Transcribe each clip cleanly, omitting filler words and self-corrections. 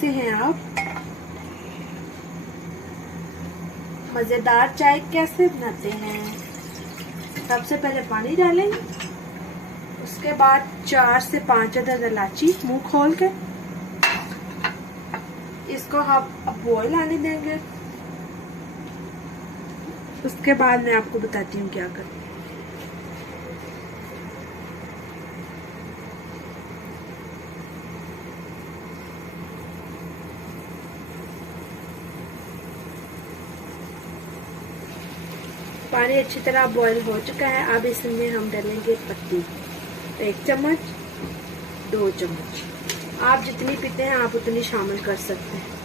से हैं आप। मजेदार चाय कैसे बनाते हैं? सबसे पहले पानी डालेंगे, उसके बाद 4 से 5 अदद इलायची मुंह खोल के इसको हम अब बॉयल आने देंगे। उसके बाद मैं आपको बताती हूँ क्या करना। पानी अच्छी तरह बॉईल हो चुका है। अब इसमें हम डालेंगे पत्ती, 1 चम्मच, 2 चम्मच। आप जितनी पीते हैं आप उतनी शामिल कर सकते हैं।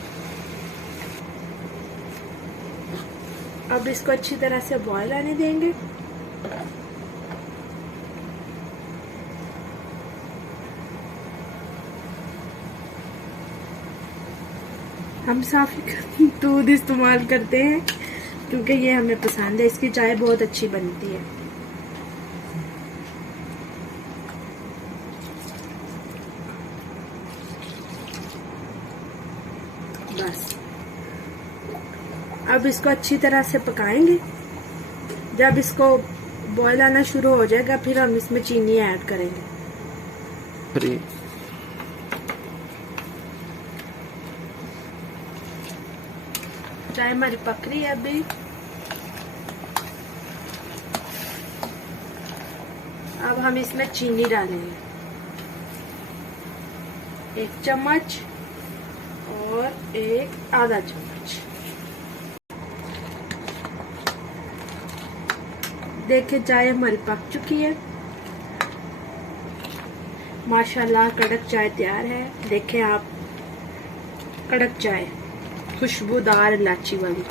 अब इसको अच्छी तरह से बॉईल आने देंगे। हम साफ़ी दूध इस्तेमाल करते हैं क्योंकि ये हमें पसंद है। इसकी चाय बहुत अच्छी बनती है। बस अब इसको अच्छी तरह से पकाएंगे। जब इसको बॉईल आना शुरू हो जाएगा फिर हम इसमें चीनी ऐड करेंगे। चाय हमारी पक रही है अभी। अब हम इसमें चीनी डालेंगे, 1 चम्मच और 1 आधा चम्मच। देखिए चाय हमारी पक चुकी है माशाल्लाह। कड़क चाय तैयार है। देखें आप, कड़क चाय, खुशबूदार इलायची वाली।